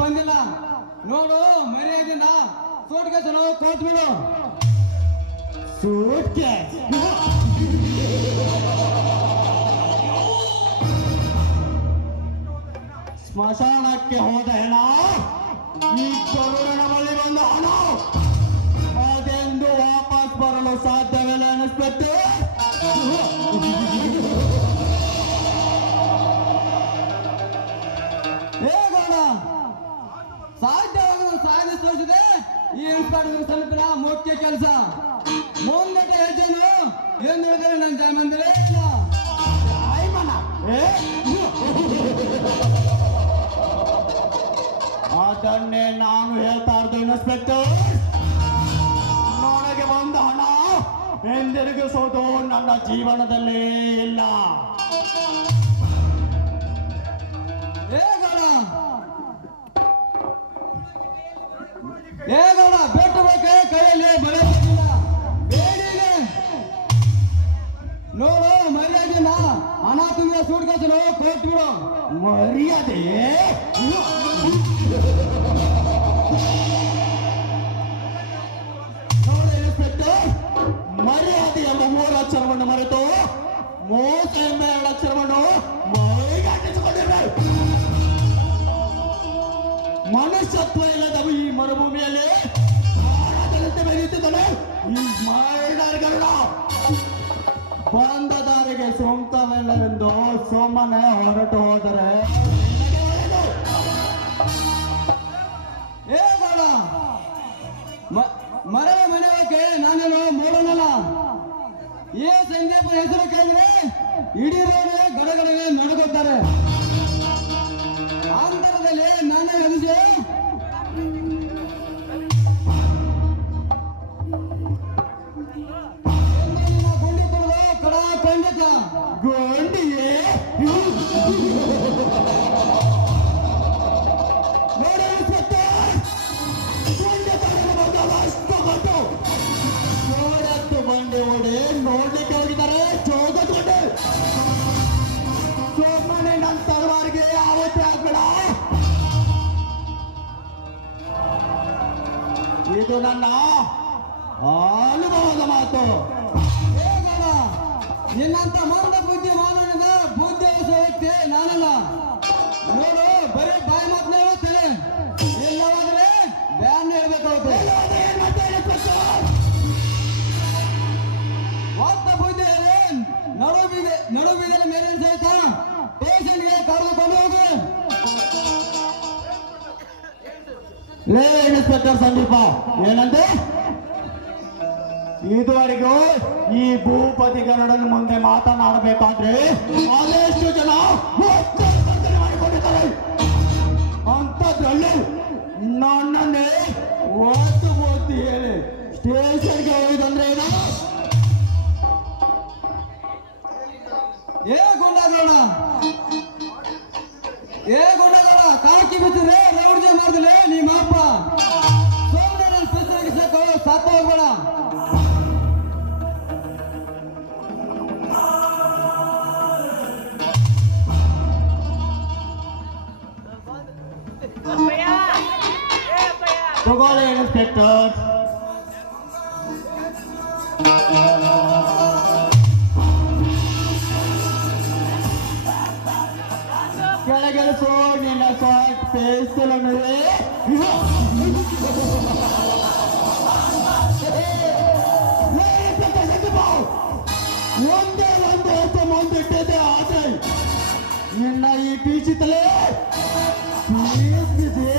ಬಂದಿಲ್ಲ. ನೋಡು ಮರ್ಯಾದೆಯಿಂದ ಸೂಟ್ ಕೇಸನು ಕೊಟ್ಬಿಡು ಸೂಟ್ ಕೇಸ್ ಸ್ಮಶಾನಕ್ಕೆ ಹೋದ ಹೆಣ, ಈ ಬಳಿ ಬಂದ ಹಣ. ಅದೆಂದು ವಾಪಸ್ ಬರಲು ಸಾಧ್ಯವಿಲ್ಲ ಅನಿಸ್ಬೇಕು ಸಾಧ್ಯವಾಗದ ಸಾಧಿಸಿ ತೋರಿಸಿದೆ ಈ ಇನ್ಸ್ಪೆಕ್ಟರ್ ತಲುಪಿನ ಮುಖ್ಯ ಕೆಲಸ. ಮುಂದಟ ಹೆಜ್ಜೆನು ಏನು ಹೇಳಿದರೆ ನನ್ನ ಜನ್ಮಂದಿರೇ ಇಲ್ಲ. ಅದನ್ನೇ ನಾನು ಹೇಳ್ತಾ ಇರ್ದು ಇನ್ಸ್ಪೆಕ್ಟರ್. ನನಗೆ ಬಂದ ಹಣ ಎಂದಿರುಗಿಸೋದು ನನ್ನ ಜೀವನದಲ್ಲೇ ಇಲ್ಲ. ಏ ಗೌಡ ಏ ಗೌಡ ಬೆಟ್ಟು ಬೇಕೆ ಕೈಯಲ್ಲಿ ಬಳೆ ಬೇಡಿಗೆ. ನೋಡು ಮರ್ಯಾದೆಯಿಂದ ಹಣ ತುಂಬಿದ ಸೂಟ್ ಕೇಸನು ಕೊಟ್ಬಿಡು ಮರ್ಯಾದೆ? ಮರ್ಯಾದೆ ಎಂಬ ಮೂರು ಅಕ್ಷರವನ್ನು ಮರೆತು, ಮೋಸ ಎಂಬ ಎರಡು ಅಕ್ಷರವನ್ನು ಮೈಗೆ ಮನುಷ್ಯತ್ವ ಇಲ್ಲದವು ಈ ಮರುಭೂಮಿಯಲ್ಲಿ ಪ್ರಾಣದಂತೆ ಬೆರೆಯುತ್ತಿದ್ದನು ಈ ಮೈಡರ್ ಬಂದದಾರಿಗೆ ಬಂದ ದಾರಿಗೆ ಸೋಂಕವಿಲ್ಲವೆಂದು ಸೋಮನೆ ಹೊರಟು ಹೋದರೆ ಏ ಬಾಳ ಮರಳ ಮನೆ ಹೋಗಕ್ಕೆ ನಾನೇನು ಮೂಡನಲ್ಲ ಏ ಸಂದೀಪ ಹೆಸರು ಕೇಳಿದ್ರೆ ಇಡೀ ನಿನ್ನಂತ ಮಂದ ಬುದ್ಧಿ ಮಾನವನಿಂದ ಬುದ್ಧಿ ಹೊಸ ವ್ಯಕ್ತಿ ನಾನಲ್ಲ. ನೋಡು, ಬರೀ ಬಾಯಿ ಮಾತನ್ನ ಹೇಳ್ತೇನೆ. ಎಲ್ಲವಾದ್ರೆ ಬ್ಯಾನ್ ಹೇಳ್ಬೇಕಾಗುತ್ತೆ. ಒತ್ತ ಬುದ್ಧಿ ಇದೆ ನಡು ಬೀಗ ನಡು ಬೀಗದ ಮೇಲಿನ ಸಹಿತ ಪೇಷಂಟ್ಗೆ ಕರೆದುಕೊಂಡು ಹೋಗು. ಲೇ ಇನ್ಸ್ಪೆಕ್ಟರ್ ಸಂದೀಪ, ಏನಂತೆ? ಇದುವರೆಗೂ ಈ ಭೂಪತಿ ಗರುಡನ ಮುಂದೆ ಮಾತನಾಡಬೇಕಾದ್ರೆ ಆದಷ್ಟು ಜನ ಮಾಡಿಕೊಂಡಿದ್ದಾರೆ. ಅಂತದ್ರಲ್ಲಿ ನನ್ನನ್ನೇ ಓದು ಒತ್ತಿ ಹೇಳಿ. ಸ್ಟೇಷನ್ಗೆ ಹೋಗಿದಂದ್ರೆ ಏನು? ಏ ಗುಂಡಾಗೋಣ ಏ ಗುಂಡಾಗೋಣ ಕಾಕಿ ಬಿದ್ದಿದೆ ರೌಡ್ಜ ಮಾಡಿದ್ರೆ ನಿಮ್ಮ ಅಪ್ಪ ತಗೊಳ್ಳಿ ಇನ್ಸ್ಪೆಕ್ಟರ್ ಕೆಳಗೆಳಸು ನಿನ್ನ ಶಾರ್ಟ್ ಪೇಸ್ಟಲನ್ನು ಒಂದೇ ಒಂದು ಹೊಸ ಮುಂದಿಟ್ಟಿದೆ ಆದ್ರೆ ನಿನ್ನ ಈ ಪೀಚಿತಲೇ ಪೀಚಿದೆ ಜೇ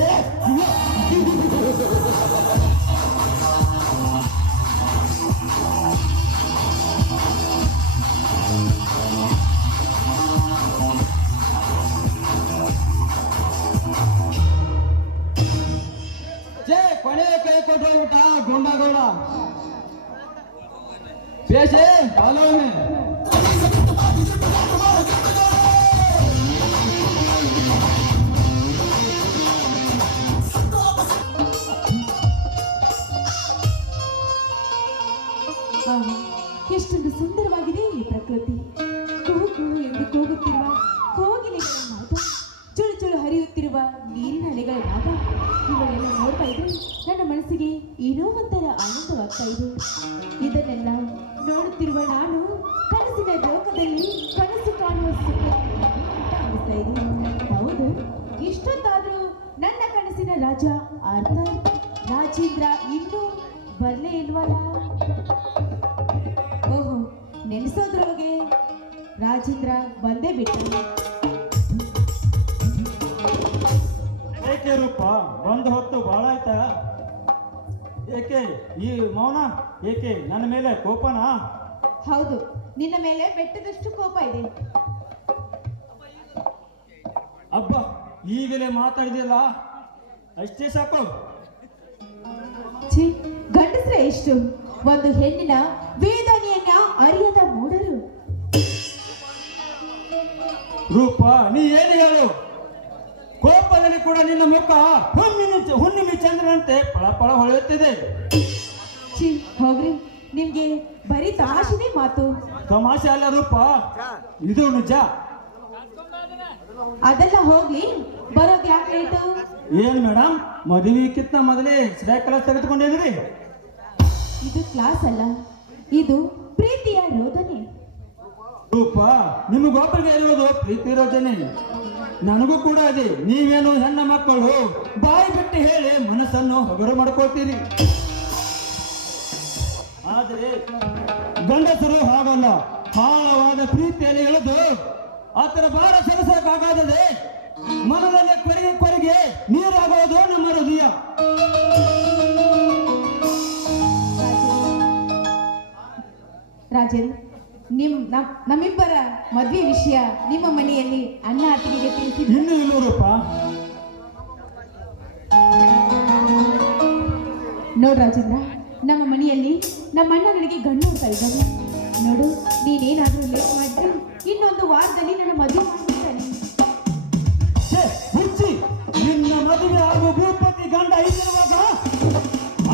ರಾಜ ಆರ್ಥರ್ ರಾಜೇಂದ್ರ ಇನ್ನೂ ಬರ್ಲೇ ಇಲ್ವಲ್ಲ? ಓಹೋ ನೆನೆಸೋದ್ರೊಳಗೆ ರಾಜೇಂದ್ರ ಬಂದೇ ಬಿಟ್ಟ ಏಕೆ ರೂಪ ಬಂದ ಹೊತ್ತು ಭಾಳ ಆಯ್ತಾ? ಏಕೆ ಈ ಮೌನ? ಏಕೆ ನನ್ನ ಮೇಲೆ ಕೋಪನಾ? ಹೌದು ನಿನ್ನ ಮೇಲೆ ಬೆಟ್ಟದಷ್ಟು ಕೋಪ ಇದೆ. ಅಬ್ಬ ಈಗಲೇ ಮಾತಾಡಿದಿಲ್ಲ ಅಷ್ಟೇ ಸಾಕು. ಛೀ ಗಂಡಸ್ರೆ ಎಷ್ಟು ಒಂದು ಹೆಣ್ಣಿನ ವೇದನೆಯನ್ನ ಅರಿಯದ ಮೂಡರು ರೂಪ ನೀ ಏನು ಹೇಳು? ಕೋಪದಲ್ಲಿ ಕೂಡ ನಿನ್ನ ಮುಖ ಹುಣ್ಣಿಮೆ ಹುಣ್ಣಿಮೆ ಚಂದ್ರನಂತೆ ಪಳ ಪಳ ಹೊಳೆಯುತ್ತಿದೆ. ಛೀ ಹೋಗ್ರಿ. ನಿಮ್ಗೆ ಬರೀ ತಮಾಷೆನೇ ಮಾತು. ತಮಾಷೆ ಅಲ್ಲ ರೂಪ. ಇದು ನಿಜ. ಅದೆಲ್ಲ ಹೋಗ್ಲಿ ಬರೋದ್ ಯಾಕೆ ಲೇಟು ಏನ್ ಮೇಡಮ್ ಮದುವೆಕ್ಕಿಂತ ಮೊದಲೇ ಸೈಕಲ್ ತೆಗೆದುಕೊಂಡಿದ್ರಿ ಇದು ಕ್ಲಾಸ್ ಅಲ್ಲ ಇದು ಪ್ರೀತಿಯ ರೋದನೆ. ರೂಪ ನಿಮಗೊಬ್ಬರಿಗೆ ಇರೋದು ಪ್ರೀತಿ ರೋಧನೆ ನನಗೂ ಕೂಡ ಅದೇ ನೀವೇನು ಹೆಣ್ಣ ಮಕ್ಕಳು ಬಾಯಿ ಬಿಟ್ಟು ಹೇಳಿ ಮನಸ್ಸನ್ನು ಹಗುರ ಮಾಡ್ಕೊಳ್ತೀರಿ. ಆದರೆ ಗಂಡಸರು ಹಾಗಲ್ಲ ಆಳವಾದ ಪ್ರೀತಿಯಲ್ಲಿ ಇಳಿದು ಆತರ ಭಾರ ಸರಸಕ್ಕಾಗದೆ ಮನದಲ್ಲಿ ಕೊರಿಗೆ ಕೊರಿಗೆ ನೀರಾಗೋದು ನಮ್ಮ ಹೃದಯ. ರಾಜೇಂದ್ರ ನಿಮ್ ನಮ್ಮಿಬ್ಬರ ಮದ್ವೆ ವಿಷಯ ನಿಮ್ಮ ಮನೆಯಲ್ಲಿ ಅಣ್ಣ ಅತಿಗೆ ತಿಳಿಸಿದ್ರು? ಇನ್ನೂ ಇಲ್ಲ ನೋಡ್ ರಾಜೇಂದ್ರ ನಮ್ಮ ಮನೆಯಲ್ಲಿ ನಮ್ಮ ಅಣ್ಣ ನನಗೆ ಗಂಡು ಹೋಗ್ತಾ ಇದ್ದಾನೆ ನೋಡು ನೀನೇನಾದ್ರೂ ಲೇಟ್ ಮಾಡಿದ್ರೆ ಇನ್ನೊಂದು ವಾರದಲ್ಲಿ ನನ್ನ ಮದುವೆ ಮಾಡ್ಬಿಡ್ತಾನೆ. ಹುಚ್ಚಿ ನಿನ್ನ ಮದುವೆ ಆಗೋ ಭೂಪತಿ ಗಂಡ ಇಲ್ಲಿರುವಾಗ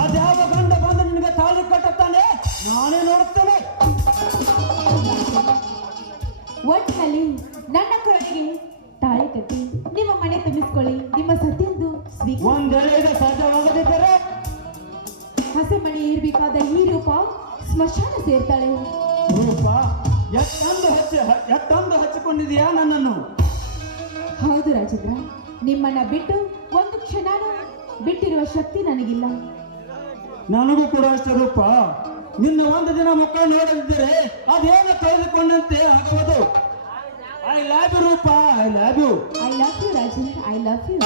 ಅದ್ಯಾವ ಗಂಡ ಬಂದು ನಿನಗೆ ತಾಳಿ ಕಟ್ಟುತ್ತಾನೆ? ನಾನೇ ನೋಡುತ್ತೇನೆ ಒಟ್ಟಿನಲ್ಲಿ ನನ್ನ ಕೊರಳಿಗೆ ತಾಳಿ ಕಟ್ಟಿ ನಿಮ್ಮ ಮನೆ ತುಂಬಿಸ್ಕೊಳ್ಳಿ ನಿಮ್ಮ ಸತ್ಯಂದು ಸ್ವೀಕಾರ. ಒಂದ್ ವೇಳೆ ಇದು ಸಾಧ್ಯವಾಗದಿದ್ದರೆ ಹಸೆ ಮನೆ ಇರಬೇಕಾದ ಈ ರೂಪ ಸ್ಮಶಾನ ಸೇರ್ತಾಳೆ. ರೂಪ ಎಷ್ಟೊಂದು ಹಚ್ಚಿ ಎಷ್ಟೊಂದು ಹಚ್ಚಿಕೊಂಡಿದೆಯಾ ನನ್ನನ್ನು? ಹೌದು ರಾಜೇಂದ್ರ ನಿಮ್ಮನ್ನ ಬಿಟ್ಟು ಒಂದು ಕ್ಷಣನೂ ಬಿಟ್ಟಿರುವ ಶಕ್ತಿ ನನಗಿಲ್ಲ. ನನಗೂ ಕೂಡ ಅಷ್ಟೇ ರೂಪ. ನಿನ್ನ ಒಂದು ದಿನ ಮುಖ ನೋಡದಿದ್ದರೆ ಅದೇನು ಕಳೆದುಕೊಂಡಂತೆ ಆಗಬಹುದು I love you Roopa I love you I love you Rajendra I love you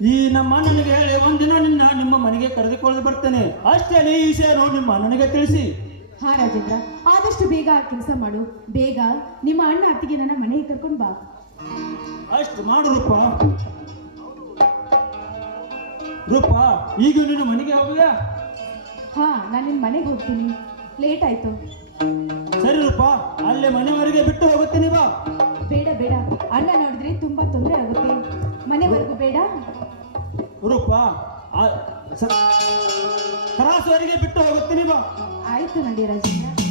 ಈ ನಮ್ಮ ಅಣ್ಣನಿಗೆ ಹೇಳಿ ಒಂದಿನ ನಿನ್ನ ನಿಮ್ಮ ಮನೆಗೆ ಕರೆದುಕೊಳ್ಳಲು ಬರ್ತೇನೆ. ಅಷ್ಟೇ ಈ ವಿಷಯನು ನಿಮ್ಮ ಅಣ್ಣನಿಗೆ ತಿಳಿಸಿ. ಹಾ ರಾಜೇಂದ್ರ ಆದಷ್ಟು ಬೇಗ ಕೆಲಸ ಮಾಡು. ಬೇಗ ನಿಮ್ಮ ಅಣ್ಣ ಅತ್ತಿಗೆ ನನ್ನ ಮನೆಗೆ ಕರ್ಕೊಂಡು ಬಾ. ಅಷ್ಟು ಮಾಡು ರೂಪ. ರೂಪ ಈಗ ನಿನ್ನ ಮನೆಗೆ ಹೋಗುವ ಹಾ ನಾನು ನಿಮ್ಮ ಮನೆಗೆ ಹೋಗ್ತೀನಿ. ಲೇಟ್ ಆಯ್ತು. ಸರಿ ರೂಪ ಅಲ್ಲೇ ಮನೆಯವರೆಗೆ ಬಿಟ್ಟು ಹೋಗುತ್ತೀನಿ ಬಾ. ಬೇಡ ಬೇಡ. ಅಣ್ಣ ನೋಡಿದ್ರೆ ತುಂಬಾ ತೊಂದರೆ ಆಗುತ್ತೆ. ಮನೆವರೆಗೂ ಬೇಡ. ರೂಪ ಕ್ರಾಸ್ವರೆಗೆ ಬಿಟ್ಟು ಹೋಗುತ್ತೀನಿ ಬಾ. ಆಯ್ತು ನಡಿ ರಾಜೇಂದ್ರ.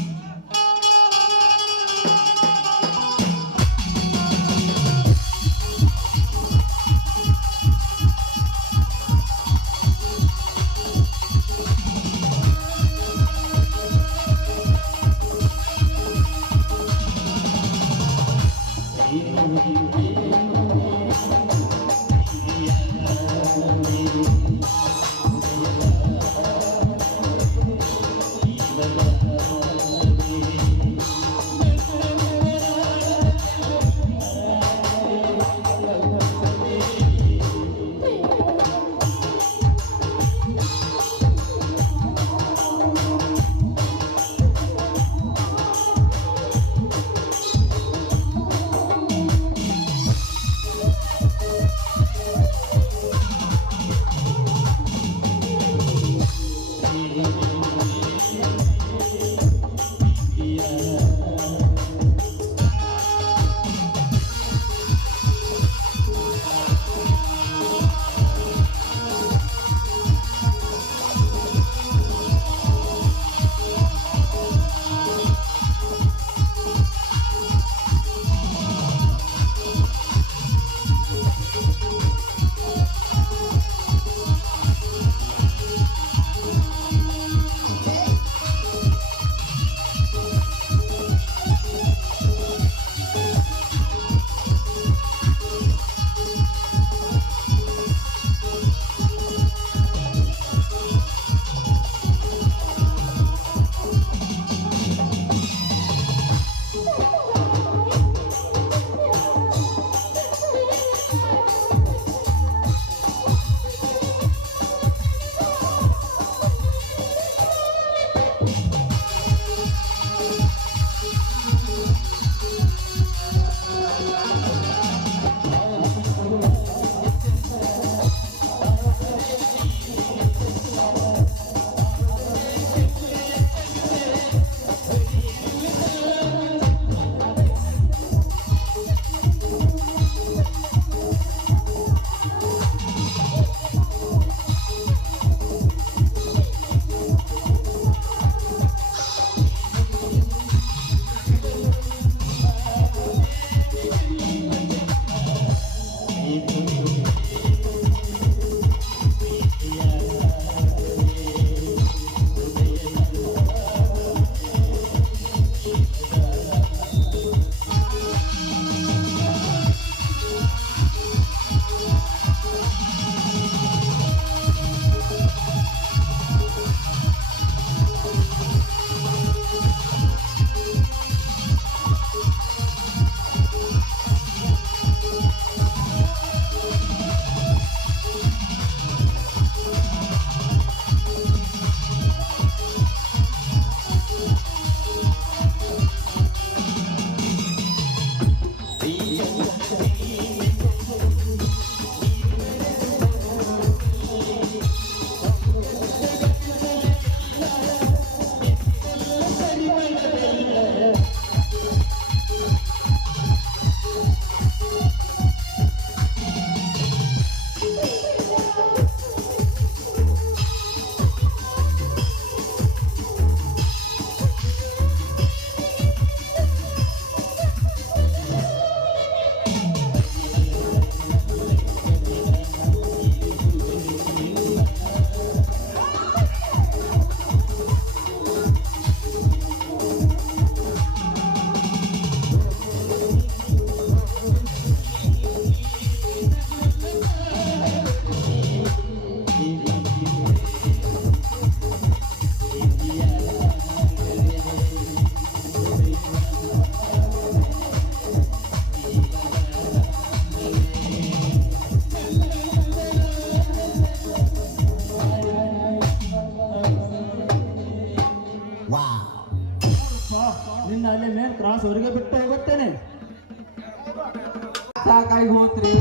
ಯಾಕಾಗಿ ಹೋತ್ರಿ.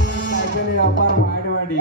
ವ್ಯಾಪಾರ ಮಾಡಿ ಮಾಡಿ.